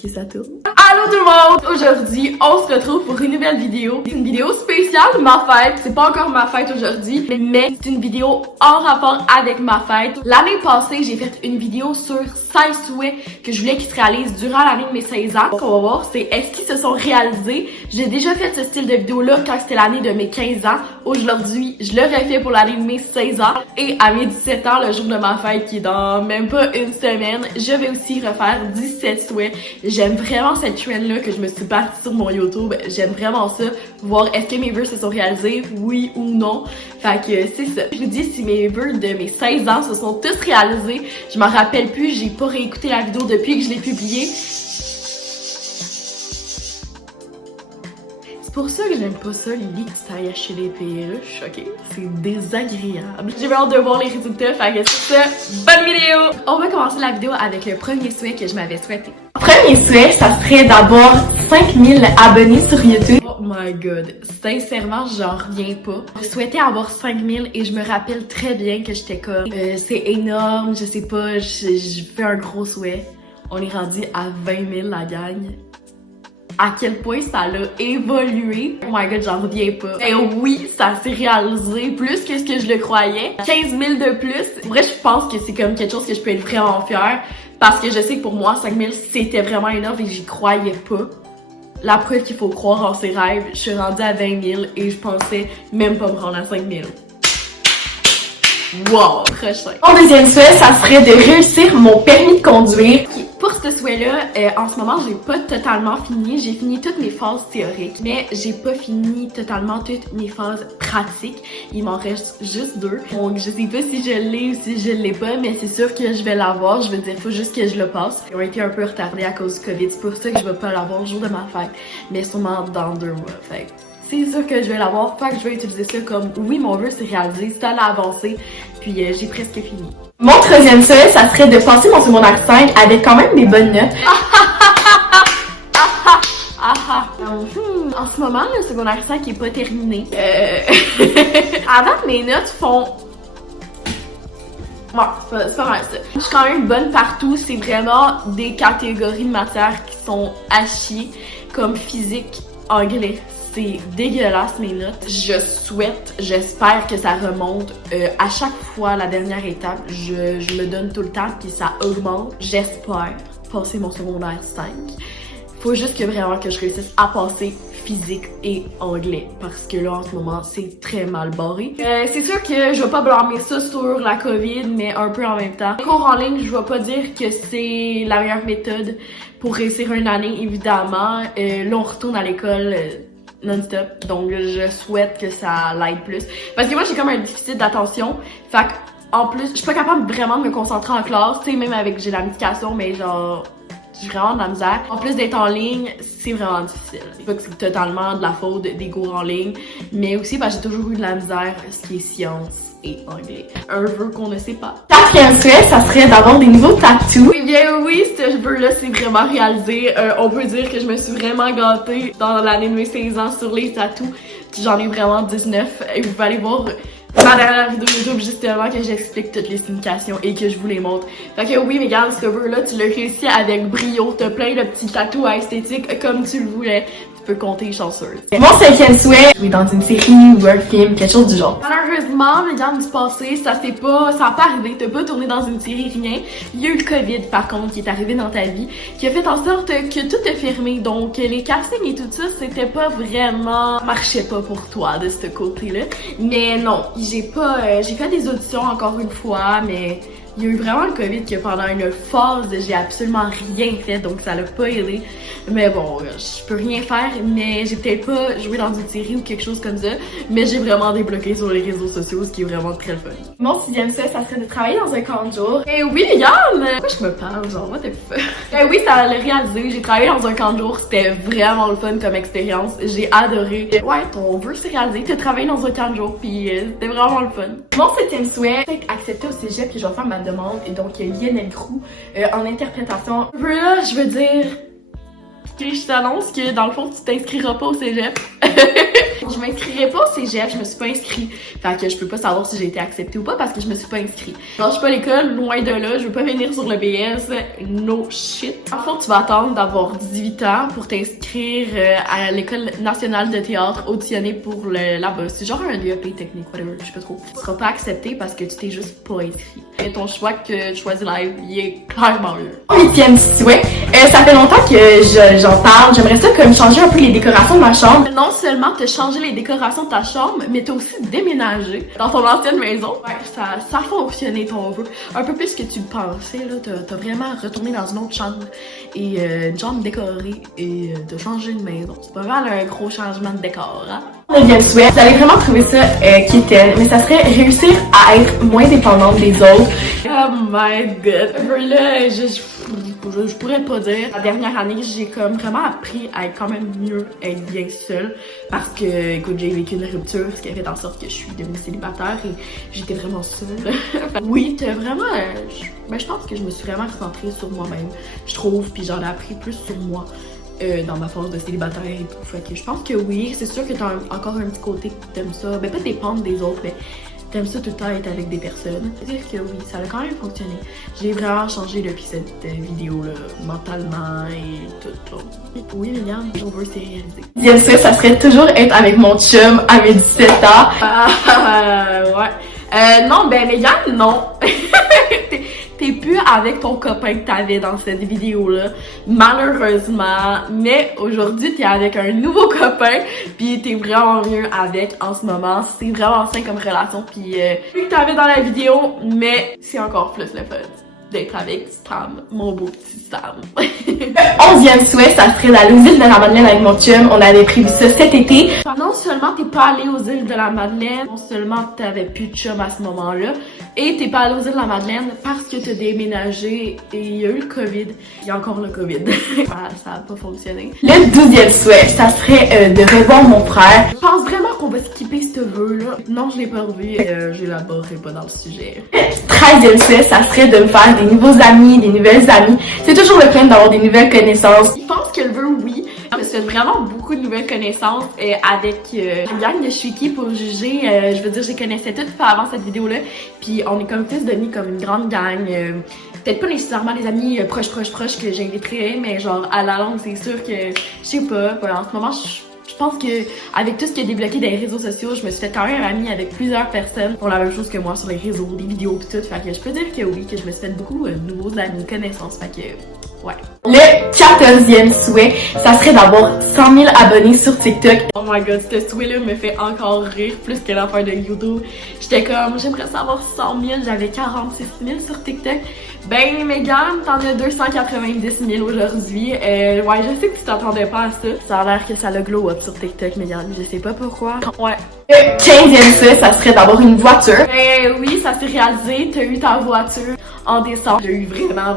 Que ça tourne. Allô tout le monde! Aujourd'hui, on se retrouve pour une nouvelle vidéo. C'est une vidéo spéciale de ma fête. C'est pas encore ma fête aujourd'hui, mais c'est une vidéo en rapport avec ma fête. L'année passée, j'ai fait une vidéo sur 5 souhaits que je voulais qu'ils se réalisent durant l'année de mes 16 ans. Ce qu'on va voir, c'est est-ce qu'ils se sont réalisés. J'ai déjà fait ce style de vidéo-là quand c'était l'année de mes 15 ans. Aujourd'hui, je le refais pour l'année de mes 16 ans. Et à mes 17 ans, le jour de ma fête qui est dans même pas une semaine, je vais aussi refaire 17 souhaits. J'aime vraiment cette trend-là que je me suis bâtie sur mon YouTube. J'aime vraiment ça. Voir est-ce que mes vœux se sont réalisés, oui ou non. Fait que c'est ça. Je vous dis si mes vœux de mes 16 ans se sont tous réalisés. Je m'en rappelle plus, j'ai pas réécouté la vidéo depuis que je l'ai publiée. C'est pour ça que j'aime pas ça, Lily, que tu ailles acheter des perruches, ok? C'est désagréable. J'ai hâte de voir les résultats, fait que c'est ça, bonne vidéo! On va commencer la vidéo avec le premier souhait que je m'avais souhaité. Premier souhait, ça serait d'avoir 5000 abonnés sur YouTube. Oh my god, sincèrement, j'en reviens pas. Je souhaitais avoir 5000 et je me rappelle très bien que j'étais comme, c'est énorme, je sais pas, je fais un gros souhait. On est rendu à 20 000 la gang. À quel point ça l'a évolué. Oh my god, j'en reviens pas. Et oui, ça s'est réalisé plus que ce que je le croyais. 15 000 de plus. En vrai, je pense que c'est comme quelque chose que je peux être vraiment fière. Parce que je sais que pour moi, 5 000, c'était vraiment énorme et j'y croyais pas. La preuve qu'il faut croire en ses rêves, je suis rendue à 20 000 et je pensais même pas me rendre à 5 000. Wow, prochain. Mon deuxième souhait, ça serait de réussir mon permis de conduire. Pour ce souhait-là, en ce moment, j'ai pas totalement fini. J'ai fini toutes mes phases théoriques, mais j'ai pas fini totalement toutes mes phases pratiques. Il m'en reste juste 2. Donc, je sais pas si je l'ai ou si je l'ai pas, mais c'est sûr que je vais l'avoir. Je veux dire, faut juste que je le passe. Ils ont été un peu retardés à cause du COVID. C'est pour ça que je vais pas l'avoir le jour de ma fête, mais sûrement dans 2 mois. Fait c'est sûr que je vais l'avoir, fait que je vais utiliser ça comme oui, mon vœu s'est réalisé, ça a avancé, puis j'ai presque fini. Mon troisième souhait, ça serait de passer mon secondaire 5 avec quand même des bonnes notes. En ce moment, le secondaire 5 est pas terminé. Avant, mes notes font... Bon, c'est pas mal ça. Je suis quand même bonne partout, c'est vraiment des catégories de matières qui sont à chier, comme physique, anglais. C'est dégueulasse mes notes. J'espère que ça remonte. À chaque fois, la dernière étape, je me donne tout le temps puis ça augmente. J'espère passer mon secondaire 5. Faut juste que vraiment que je réussisse à passer physique et anglais parce que là en ce moment c'est très mal barré. C'est sûr que je vais pas blâmer ça sur la COVID mais un peu en même temps. Les cours en ligne, je vais pas dire que c'est la meilleure méthode pour réussir une année évidemment. Là on retourne à l'école non-stop, donc je souhaite que ça l'aide plus. Parce que moi j'ai comme un déficit d'attention, fait en plus je suis pas capable vraiment de me concentrer en classe, tu sais même avec j'ai la médication mais genre j'ai vraiment de la misère. En plus d'être en ligne, c'est vraiment difficile. C'est pas que c'est totalement de la faute des cours en ligne, mais aussi parce que j'ai toujours eu de la misère ce qui est science et anglais. Un vœu qu'on ne sait pas. Quatrième souhait, ça serait d'avoir des nouveaux tattoos. Eh bien oui, ce vœu-là c'est vraiment réalisé. On peut dire que je me suis vraiment gâtée dans l'année de mes 16 ans sur les tattoos. J'en ai vraiment 19 et vous pouvez aller voir ma dernière vidéo YouTube justement que j'explique toutes les significations et que je vous les montre. Fait que oui, mais regarde, ce vœu-là, tu l'as réussi avec brio. T'as plein de petits tatouages esthétiques comme tu le voulais. Tu peux compter chanceuse. Mon 5e souhait, jouer dans une série ou un film, quelque chose du genre. Malheureusement, regarde du passé, ça a pas arrivé. T'as pas tourné dans une série, rien. Il y a eu le COVID par contre qui est arrivé dans ta vie, qui a fait en sorte que tout est fermé. Donc les castings et tout ça, c'était pas vraiment... marchait pas pour toi de ce côté-là. Mais non, j'ai fait des auditions encore une fois, mais... il y a eu vraiment le COVID que pendant une phase, j'ai absolument rien fait, donc ça l'a pas aidé. Mais bon, je peux rien faire, mais j'ai peut-être pas joué dans une série ou quelque chose comme ça, mais j'ai vraiment débloqué sur les réseaux sociaux, ce qui est vraiment très fun. Mon 6e souhait, ça serait de travailler dans un camp de jour. Et oui, regarde! Pourquoi je me parle, genre, what the fuck? Oui, ça l'a réalisé, j'ai travaillé dans un camp de jour, c'était vraiment le fun comme expérience, j'ai adoré. Ouais, ton vœu s'est réalisé, t'as travaillé dans un camp de jour, puis c'était vraiment le fun. Mon 7e souhait, c'est accepter au cégep, puis je vais faire ma demande, et donc Lionel Groux en interprétation. Là, je veux dire, Je t'annonce que dans le fond, tu t'inscriras pas au cégep. Je m'inscrirai pas au cégep, je me suis pas inscrite. Fait que je peux pas savoir si j'ai été acceptée ou pas parce que je me suis pas inscrite. Alors, je suis pas à l'école, loin de là, je veux pas venir sur le BS, no shit. En fait, tu vas attendre d'avoir 18 ans pour t'inscrire à l'École nationale de théâtre, auditionner pour là-bas. C'est genre un DEP technique, whatever, je sais pas trop. Tu seras pas accepté parce que tu t'es juste pas inscrit. Et ton choix que tu choisis live, il est clairement mieux. 8e souhait, ça fait longtemps que j'en parle, j'aimerais ça comme changer un peu les décorations de ma chambre. Non seulement te changer les décorations de ta chambre, mais t'as aussi déménagé dans ton ancienne maison. Ouais, ça a fonctionné ton vœu. Un peu plus que tu le pensais, là. T'as vraiment retourné dans une autre chambre et une chambre décorée et t'as changé de maison. C'est pas mal un gros changement de décor, hein? 9e souhait, vous allez vraiment trouver ça quétaine, mais ça serait réussir à être moins dépendante des autres. Oh my god. Là, je pourrais pas dire. La dernière année, j'ai comme vraiment appris à être quand même mieux, à être bien seule. Parce que, écoute, j'ai vécu une rupture, ce qui a fait en sorte que je suis devenue célibataire et j'étais vraiment seule. Oui, t'as vraiment... je pense que je me suis vraiment recentrée sur moi-même, je trouve, puis j'en ai appris plus sur moi. Dans ma phase de célibataire et tout. Fait que je pense que oui, c'est sûr que t'as encore un petit côté que t'aimes ça. Ben pas dépendre des autres, mais t'aimes ça tout le temps être avec des personnes. Je veux dire que oui, ça a quand même fonctionné. J'ai vraiment changé depuis cette vidéo-là, mentalement et tout. Oui, regarde, on veut c'est réalisé. Bien sûr, ça serait toujours être avec mon chum à mes 17 ans. Ouais. Non, ben Mégane, non. T'es plus avec ton copain que t'avais dans cette vidéo-là, malheureusement. Mais aujourd'hui, t'es avec un nouveau copain, puis t'es vraiment mieux avec en ce moment. C'est vraiment sain comme relation, puis plus que t'avais dans la vidéo, mais c'est encore plus le fun d'être avec Sam, mon beau petit Sam. 11e souhait, ça serait d'aller aux îles de la Madeleine avec mon chum. On avait prévu ça cet été. Non seulement t'es pas allé aux îles de la Madeleine, non seulement t'avais plus de chum à ce moment-là, et t'es pas allé aux îles de la Madeleine parce que t'as déménagé et il y a eu le COVID. Il y a encore le COVID. Ça a pas fonctionné. Le 12e souhait, ça serait de revoir mon frère. Je pense vraiment qu'on va skipper ce vœu-là. Non, je l'ai pas revu. J'élaborerai pas dans le sujet. 13e souhait, ça serait de me faire des nouveaux amis, des nouvelles amies. C'est toujours le fun d'avoir des nouvelles connaissances. Je pense que le vœu, oui. Je me suis fait vraiment beaucoup de nouvelles connaissances avec une gang de Je suis qui pour juger. Je veux dire, je les connaissais toutes avant cette vidéo-là. Puis on est comme tous devenus comme une grande gang. Peut-être pas nécessairement les amis proches que j'inviterais, mais genre à la longue, c'est sûr que, je sais pas, en ce moment, je pense que avec tout ce qui est débloqué des réseaux sociaux, je me suis fait quand même amie avec plusieurs personnes qui font la même chose que moi sur les réseaux, des vidéos pis tout. Fait que je peux dire que oui, que je me suis fait beaucoup de nouveaux amis, connaissances. Fait que ouais. Le 14e souhait, ça serait d'avoir 100 000 abonnés sur TikTok. Oh my god, ce souhait-là me fait encore rire plus que l'affaire de YouTube. J'étais comme, j'aimerais savoir 100 000, j'avais 46 000 sur TikTok. Ben, Mégane, t'en as 290 000 aujourd'hui. Ouais, je sais que tu t'attendais pas à ça. Ça a l'air que ça le glow up sur TikTok, Mégane. Je sais pas pourquoi. Ouais. Le 15e souhait, ça serait d'avoir une voiture. Oui, ça s'est réalisé. T'as eu ta voiture en décembre. T'as eu vraiment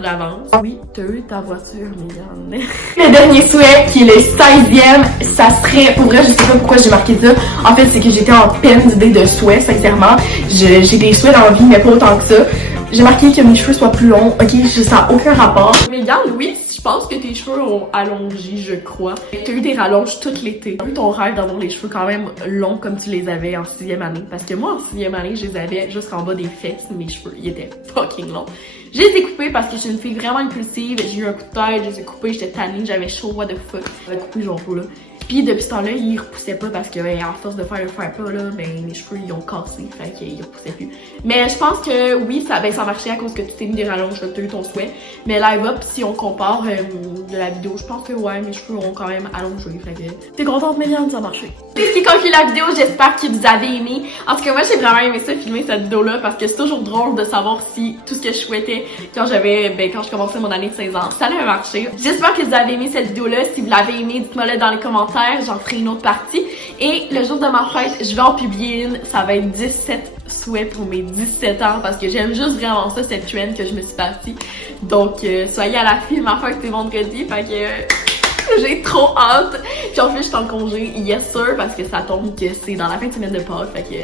d'avance. Oui, t'as eu ta voiture, Mégane. Le dernier souhait, qui est le 16e, ça serait, pour vrai, je sais pas pourquoi j'ai marqué ça. En fait, c'est que j'étais en peine d'idée de souhaits, sincèrement. J'ai des souhaits dans la vie, mais pas autant que ça. J'ai marqué que mes cheveux soient plus longs. Ok, ça n'a aucun rapport. Mais regarde, oui, je pense que tes cheveux ont allongé, je crois. T'as eu des rallonges tout l'été. T'as eu ton rêve d'avoir les cheveux quand même longs comme tu les avais en 6e année. Parce que moi, en 6e année, je les avais jusqu'en bas des fesses. Mes cheveux, ils étaient fucking longs. Je les ai coupés parce que je suis une fille vraiment impulsive. J'ai eu un coup de tête, je les ai coupés, j'étais tannée, j'avais chaud, what the fuck. J'avais coupé genre là. Puis depuis ce temps-là, ils repoussaient pas parce que à force de faire le faire pas là, ben mes cheveux ils ont cassé, fait qu'ils repoussaient plus. Mais je pense que oui, ça marchait à cause que tu t'es mis des rallonges, que t'as eu ton souhait. Mais live up, si on compare de la vidéo, je pense que ouais, mes cheveux ont quand même allongé, fait que t'es contente, Mégane, ça a marché. C'est ce qui conclut la vidéo, j'espère que vous avez aimé. En tout cas, moi j'ai vraiment aimé ça, filmer cette vidéo-là, parce que c'est toujours drôle de savoir si tout ce que je souhaitais quand je commençais mon année de 16 ans, ça allait marcher. J'espère que vous avez aimé cette vidéo-là. Si vous l'avez aimé, dites-moi-le dans les commentaires. J'en ferai une autre partie. Et le jour de ma fête, je vais en publier une. Ça va être 17 souhaits pour mes 17 ans parce que j'aime juste vraiment ça, cette trend que je me suis partie. Donc, soyez à l'affût. Ma fête, c'est vendredi. Fait que j'ai trop hâte. Puis en fait, je suis en congé, yes sir, parce que ça tombe que c'est dans la fin de semaine de Pâques. Fait que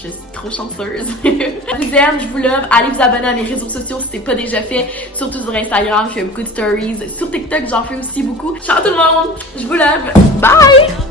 je Je suis trop chanceuse. Je vous aime, je vous love. Allez vous abonner à mes réseaux sociaux si c'est pas déjà fait. Surtout sur Instagram, je fais beaucoup de stories. Sur TikTok, j'en fais aussi beaucoup. Ciao tout le monde! Je vous love. Bye!